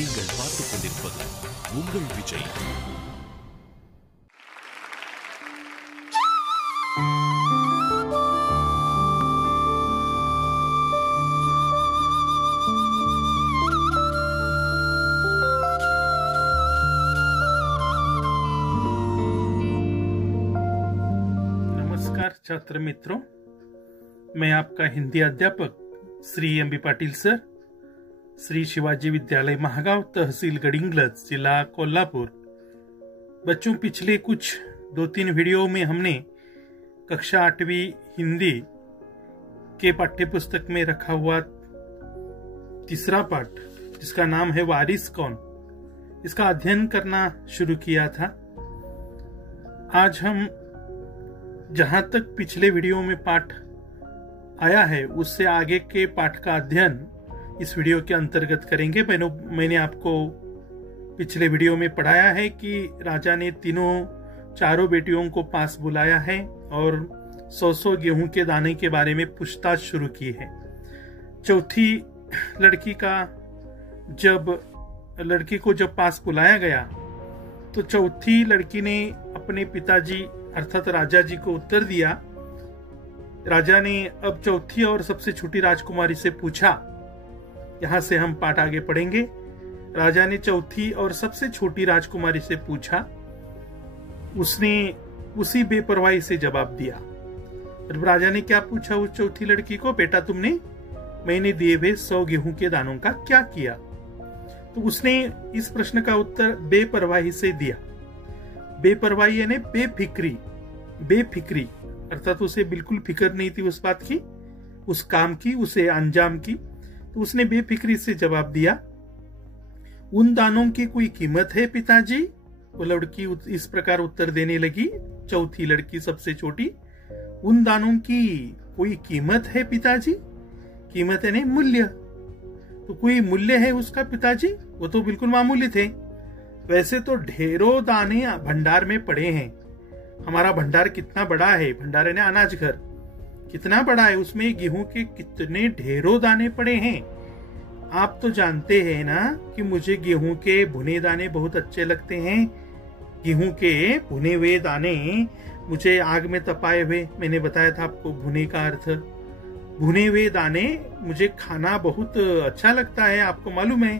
நீங்கள் பார்த்துக் கொண்டிருப்பது உங்கள் விஜய். नमस्कार छात्र मित्रों, मैं आपका हिंदी अध्यापक Shri M B Patil sir, Shri Shivaji Vidyalaya Mahagaon, तहसील गडिंग्लज, जिला कोल्हापुर. बच्चों, पिछले कुछ 2-3 वीडियो में हमने कक्षा 8वीं हिंदी के पाठ्य पुस्तक में रखा हुआ तीसरा पाठ, जिसका नाम है वारिस कौन, इसका अध्ययन करना शुरू किया था. आज हम जहां तक पिछले वीडियो में पाठ आया है उससे आगे के पाठ का अध्ययन इस वीडियो के अंतर्गत करेंगे. मैंने आपको पिछले वीडियो में पढ़ाया है कि राजा ने चारों बेटियों को पास बुलाया है और 100 गेहूं के दाने के बारे में पूछताछ शुरू की है. चौथी लड़की को जब पास बुलाया गया तो चौथी लड़की ने अपने पिताजी अर्थात राजा जी को उत्तर दिया. राजा ने अब चौथी और सबसे छोटी राजकुमारी से पूछा. यहां से हम पाठ आगे पढ़ेंगे. राजा ने चौथी और सबसे छोटी राजकुमारी से पूछा. उसने उसी बेपरवाही से जवाब दिया. राजा ने क्या पूछा उस चौथी लड़की को? बेटा, मैंने दिए हुए 100 गेहूं के दानों का क्या किया? तो उसने इस प्रश्न का उत्तर बेपरवाही से दिया. बेपरवाही यानी बेफिक्री अर्थात उसे बिल्कुल फिक्र नहीं थी उस बात की, उस काम की, उसे अंजाम की. तो उसने बेफिक्री से जवाब दिया, उन दानों की कोई कीमत है पिताजी? वो लड़की इस प्रकार उत्तर देने लगी, चौथी लड़की सबसे छोटी. उन दानों की कोई कीमत है पिताजी? कीमत है नहीं, मूल्य. तो कोई मूल्य है उसका पिताजी? वो तो बिल्कुल मामूली थे. वैसे तो ढेरों दाने भंडार में पड़े हैं. हमारा भंडार कितना बड़ा है, भंडार है ना अनाज घर, कितना बड़ा है, उसमें गेहूं के कितने ढेरों दाने पड़े हैं. आप तो जानते हैं ना कि मुझे गेहूं के भुने दाने बहुत अच्छे लगते हैं. गेहूं के भुने हुए दाने मुझे आग में तपाए हुए, मैंने बताया था आपको भुने का अर्थ. भुने हुए दाने मुझे खाना बहुत अच्छा लगता है. आपको मालूम है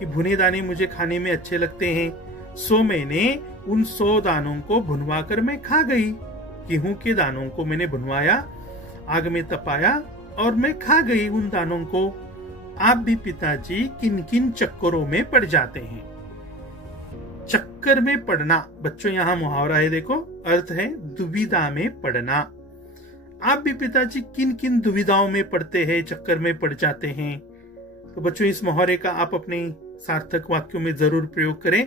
कि भुने दाने मुझे खाने में अच्छे लगते हैं. सो मैंने उन 100 दानों को भुनवा कर मैं खा गई. गेहूं के दानों को मैंने भुनवाया, आग में तपाया और मैं खा गई उन दानों को. आप भी पिताजी किन किन चक्करों में पड़ जाते हैं? चक्कर में पड़ना बच्चों, यहाँ मुहावरा है, देखो, अर्थ है दुविधा में पड़ना. आप भी पिताजी किन किन दुविधाओं में पड़ते हैं, चक्कर में पड़ जाते हैं? तो बच्चों, इस मुहावरे का आप अपने सार्थक वाक्यों में जरूर प्रयोग करें.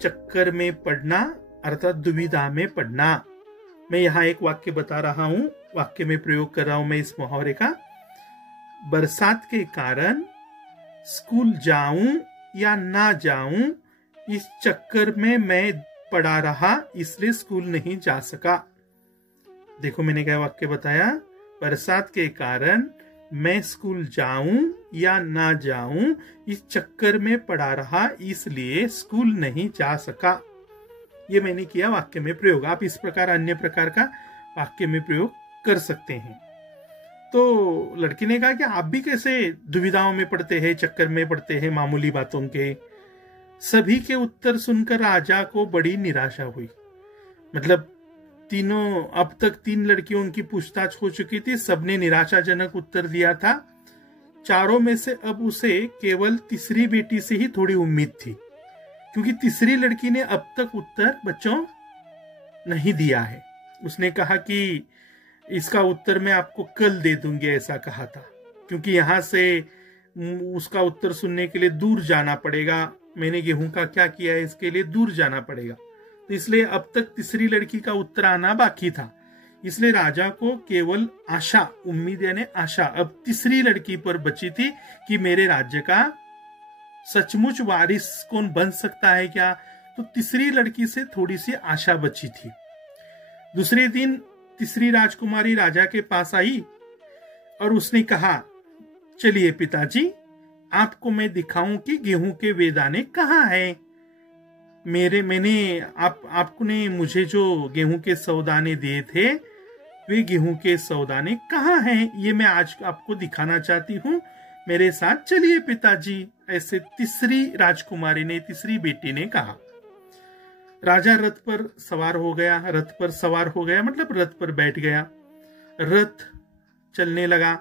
चक्कर में पड़ना अर्थात दुविधा में पड़ना. मैं यहाँ एक वाक्य बता रहा हूं, वाक्य में प्रयोग कर रहा हूं मैं इस मुहावरे का. बरसात के कारण स्कूल जाऊं या ना जाऊं, इस चक्कर में मैं पड़ा रहा, इसलिए स्कूल नहीं जा सका. देखो, मैंने क्या वाक्य बताया? बरसात के कारण मैं स्कूल जाऊं या ना जाऊं, इस चक्कर में पड़ा रहा, इसलिए स्कूल नहीं जा सका. ये मैंने किया वाक्य में प्रयोग. आप इस प्रकार अन्य प्रकार का वाक्य में प्रयोग कर सकते हैं. तो लड़की ने कहा कि आप भी कैसे दुविधाओं में पड़ते हैं, चक्कर में पड़ते हैं मामूली बातों के? सभी के उत्तर सुनकर राजा को बड़ी निराशा हुई. मतलब अब तक 3 लड़कियों की पूछताछ हो चुकी थी, सबने निराशाजनक उत्तर दिया था. चारों में से अब उसे केवल तीसरी बेटी से ही थोड़ी उम्मीद थी, क्योंकि तीसरी लड़की ने अब तक उत्तर बच्चों नहीं दिया है. उसने कहा कि इसका उत्तर मैं आपको कल दे दूंगी, ऐसा कहा था, क्योंकि यहां से उसका उत्तर सुनने के लिए दूर जाना पड़ेगा. मैंने गेहूं का क्या किया है इसके लिए दूर जाना पड़ेगा. तो इसलिए अब तक तीसरी लड़की का उत्तर आना बाकी था. इसलिए राजा को केवल आशा, उम्मीद यानी आशा, अब तीसरी लड़की पर बची थी कि मेरे राज्य का सचमुच वारिस कौन बन सकता है क्या. तो तीसरी लड़की से थोड़ी सी आशा बची थी. दूसरे दिन तीसरी राजकुमारी राजा के पास आई और उसने कहा, चलिए पिताजी, आपको मैं दिखाऊं कि गेहूं के वे दाने कहाँ हैं। आपको ने मुझे जो गेहूं के 100 दाने दिए थे, वे गेहूं के 100 दाने कहाँ हैं, ये मैं आज आपको दिखाना चाहती हूँ। मेरे साथ चलिए पिताजी। ऐसे तीसरी राजकुमारी ने, तीसरी बेटी ने कहा। राजा रथ पर सवार हो गया। रथ पर सवार हो गया मतलब रथ पर बैठ गया। रथ चलने लगा।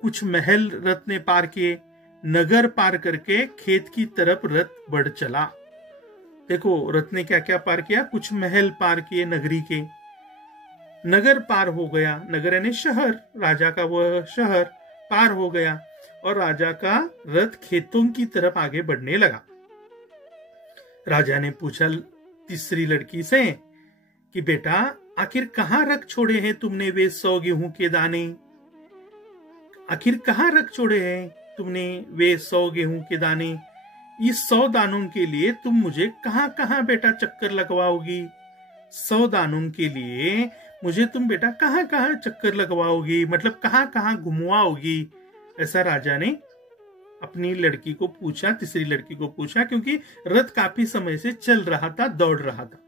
कुछ महल रथ ने पार किए। नगर पार करके खेत की तरफ रथ बढ़ चला। देखो रथ ने क्या क्या पार किया। कुछ महल पार किए नगरी के। नगर पार हो गया। नगर यानी शहर, राजा का वह शहर पार हो गया और राजा का रथ खेतों की तरफ आगे बढ़ने लगा। राजा ने पूछा तीसरी लड़की से कि बेटा आखिर कहाँ रख छोड़े हैं तुमने वे 100 गेहूं के दाने? आखिर कहाँ रख छोड़े हैं तुमने वे 100 गेहूं के दाने? इस 100 दानों के लिए तुम मुझे कहाँ कहाँ बेटा चक्कर लगवाओगी? 100 दानों के लिए मुझे तुम बेटा कहाँ कहाँ चक्कर लगवाओगी, मतलब कहाँ कहाँ घुमवाओगी? ऐसा राजा ने अपनी लड़की को पूछा, तीसरी लड़की को पूछा, क्योंकि रथ काफी समय से चल रहा था, दौड़ रहा था।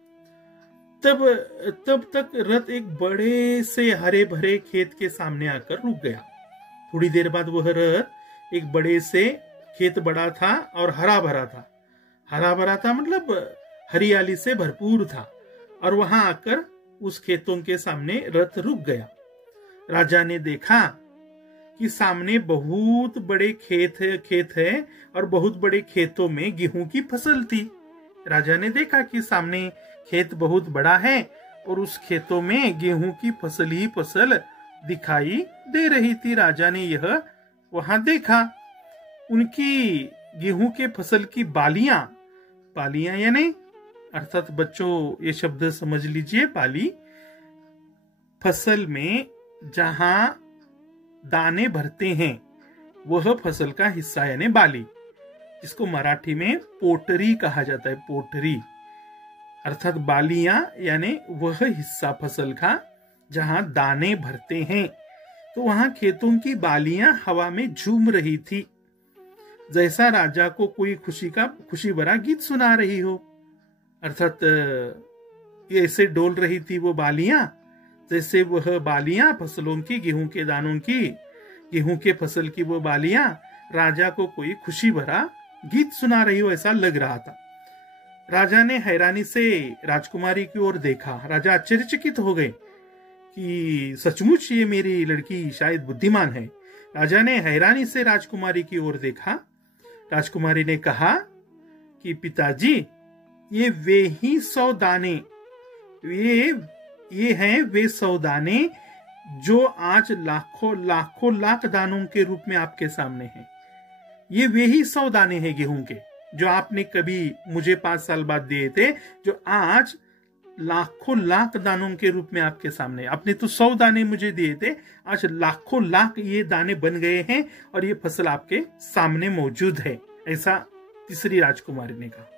तब तक रथ एक बड़े से हरे भरे खेत के सामने आकर रुक गया। थोड़ी देर बाद वह रथ एक बड़े से खेत बड़ा था और हरा भरा था। हरा भरा था मतलब हरियाली से भरपूर था। और वहां आकर उस खेतों के सामने रथ रुक गया। राजा ने देखा कि सामने बहुत बड़े खेत है और बहुत बड़े खेतों में गेहूं की फसल थी। राजा ने देखा कि सामने खेत बहुत बड़ा है और उस खेतों में गेहूं की फसल ही फसल दिखाई दे रही थी। राजा ने यह वहां देखा। उनकी गेहूं के फसल की बालियां यानी अर्थात बच्चों ये शब्द समझ लीजिए, बाली फसल में जहां दाने भरते हैं वह फसल का हिस्सा यानी बाली, जिसको मराठी में पोटरी कहा जाता है। पोटरी अर्थात बालियां यानी वह हिस्सा फसल का जहां दाने भरते हैं। तो वहां खेतों की बालियां हवा में झूम रही थी, जैसा राजा को कोई खुशी भरा गीत सुना रही हो। अर्थात ये ऐसे डोल रही थी वो बालियां जैसे वह बालियां फसलों की, गेहूं के दानों की, गेहूं के फसल की वो बालियां राजा को कोई खुशी भरा गीत सुना रही हो, ऐसा लग रहा था। राजा ने हैरानी से राजकुमारी की ओर देखा। राजा आश्चर्यचकित हो गए कि सचमुच ये मेरी लड़की शायद बुद्धिमान है। राजा ने हैरानी से राजकुमारी की ओर देखा। राजकुमारी ने कहा कि पिताजी ये वे ही 100 दाने, ये हैं वे 100 दाने जो आज लाखों लाख दानों के रूप में आपके सामने हैं। ये वे ही 100 दाने हैं गेहूं के जो आपने कभी मुझे 5 साल बाद दिए थे, जो आज लाखों लाख दानों के रूप में आपके सामने। आपने तो 100 दाने मुझे दिए थे, आज लाखों लाख ये दाने बन गए हैं और ये फसल आपके सामने मौजूद है। ऐसा तीसरी राजकुमारी ने कहा।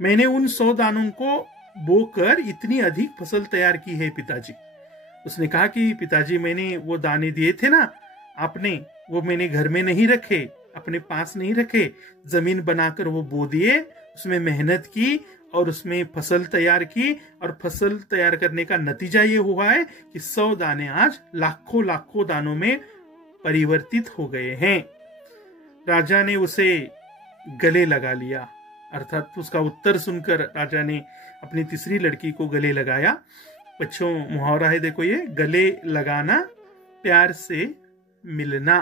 मैंने उन 100 दानों को बोकर इतनी अधिक फसल तैयार की है पिताजी। उसने कहा कि पिताजी मैंने वो दाने दिए थे ना आपने, वो मैंने घर में नहीं रखे, अपने पास नहीं रखे, जमीन बनाकर वो बो दिए, उसमें मेहनत की और उसमें फसल तैयार की और फसल तैयार करने का नतीजा ये हुआ है कि 100 दाने आज लाखों लाखों दानों में परिवर्तित हो गए हैं। राजा ने उसे गले लगा लिया। अर्थात उसका उत्तर सुनकर राजा ने अपनी तीसरी लड़की को गले लगाया। बच्चों मुहावरा है देखो, ये गले लगाना, प्यार से मिलना,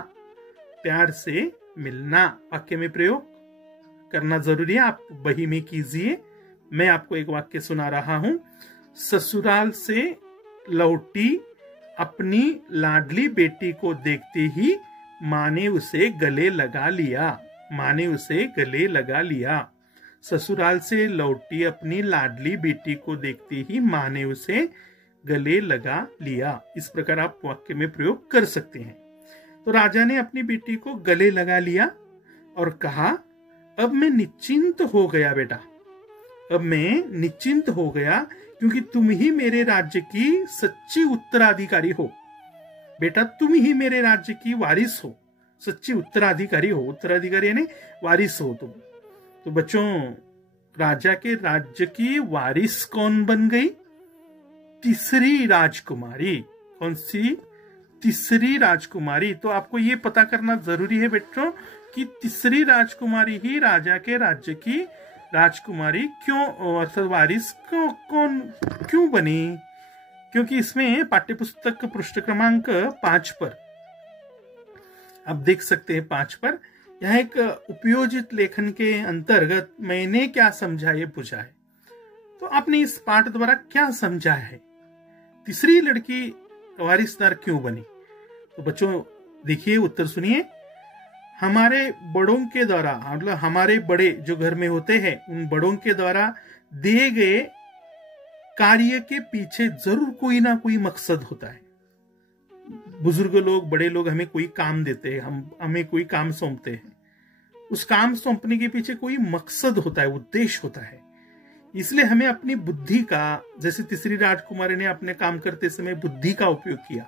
प्यार से मिलना वाक्य में प्रयोग करना जरूरी है। आप बही में कीजिए। मैं आपको एक वाक्य सुना रहा हूं। ससुराल से लौटी अपनी लाडली बेटी को देखते ही माँ ने उसे गले लगा लिया। माँ ने उसे गले लगा लिया। ससुराल से लौटी अपनी लाडली बेटी को देखते ही माँ ने उसे गले लगा लिया। इस प्रकार आप वाक्य में प्रयोग कर सकते हैं। तो राजा ने अपनी बेटी को गले लगा लिया और कहा, अब मैं निश्चिंत हो गया बेटा, अब मैं निश्चिंत हो गया क्योंकि तुम ही मेरे राज्य की सच्ची उत्तराधिकारी हो। बेटा तुम ही मेरे राज्य की वारिस हो, सच्ची उत्तराधिकारी हो। उत्तराधिकारी यानी वारिस हो तुम। तो बच्चों, राजा के राज्य की वारिस कौन बन गई? तीसरी राजकुमारी। कौन सी? तीसरी राजकुमारी। तो आपको ये पता करना जरूरी है बच्चों कि तीसरी राजकुमारी ही राजा के राज्य की राजकुमारी क्यों, अर्थात वारिस क्यों बनी? क्योंकि इसमें पाठ्यपुस्तक पृष्ठ क्रमांक 5 पर आप देख सकते हैं, 5 पर यह एक उपयोजित लेखन के अंतर्गत मैंने क्या समझा ये पूछा है। तो आपने इस पाठ द्वारा क्या समझा है? तीसरी लड़की वारिसदार क्यों बनी? तो बच्चों देखिए, उत्तर सुनिए। हमारे बड़ों के द्वारा, मतलब हमारे बड़े जो घर में होते हैं, उन बड़ों के द्वारा दिए गए कार्य के पीछे जरूर कोई ना कोई मकसद होता है। बुजुर्ग लोग, बड़े लोग हमें कोई काम देते हैं, हमें कोई काम सौंपते हैं। उस काम सौंपने के पीछे कोई मकसद होता है, उद्देश्य होता है। इसलिए हमें अपनी बुद्धि का, जैसे तीसरी राजकुमारी ने अपने काम करते समय बुद्धि का उपयोग किया,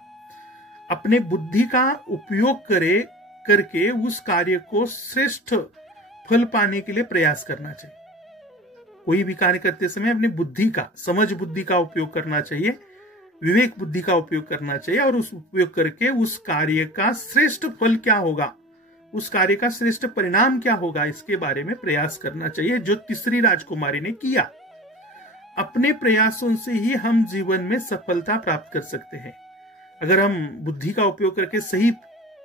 अपने बुद्धि का उपयोग करके उस कार्य को श्रेष्ठ फल पाने के लिए प्रयास करना चाहिए। कोई भी कार्य करते समय अपनी बुद्धि का, समझ बुद्धि का उपयोग करना चाहिए, विवेक बुद्धि का उपयोग करना चाहिए, और उस उपयोग करके उस कार्य का श्रेष्ठ फल क्या होगा, उस कार्य का श्रेष्ठ परिणाम क्या होगा, इसके बारे में प्रयास करना चाहिए, जो तीसरी राजकुमारी ने किया। अपने प्रयासों से ही हम जीवन में सफलता प्राप्त कर सकते हैं। अगर हम बुद्धि का उपयोग करके सही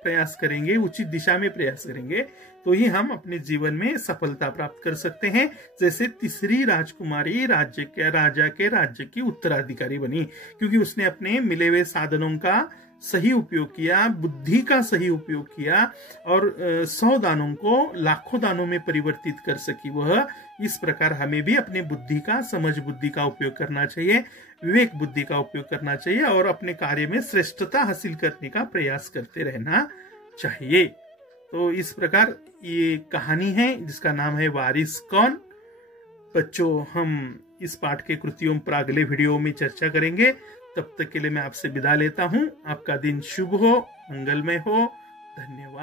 प्रयास करेंगे, उचित दिशा में प्रयास करेंगे, तो ही हम अपने जीवन में सफलता प्राप्त कर सकते हैं। जैसे तीसरी राजकुमारी राजा के राज्य की उत्तराधिकारी बनी, क्योंकि उसने अपने मिले हुए साधनों का सही उपयोग किया, बुद्धि का सही उपयोग किया, और 100 दानों को लाखों दानों में परिवर्तित कर सकी वह। इस प्रकार हमें भी अपने बुद्धि का, समझ बुद्धि का उपयोग करना चाहिए, विवेक बुद्धि का उपयोग करना चाहिए, और अपने कार्य में श्रेष्ठता हासिल करने का प्रयास करते रहना चाहिए। तो इस प्रकार ये कहानी है जिसका नाम है वारिस कौन। बच्चों, हम इस पाठ के कृतियों पर अगले वीडियो में चर्चा करेंगे। तब तक के लिए मैं आपसे विदा लेता हूं। आपका दिन शुभ हो, मंगलमय हो। धन्यवाद।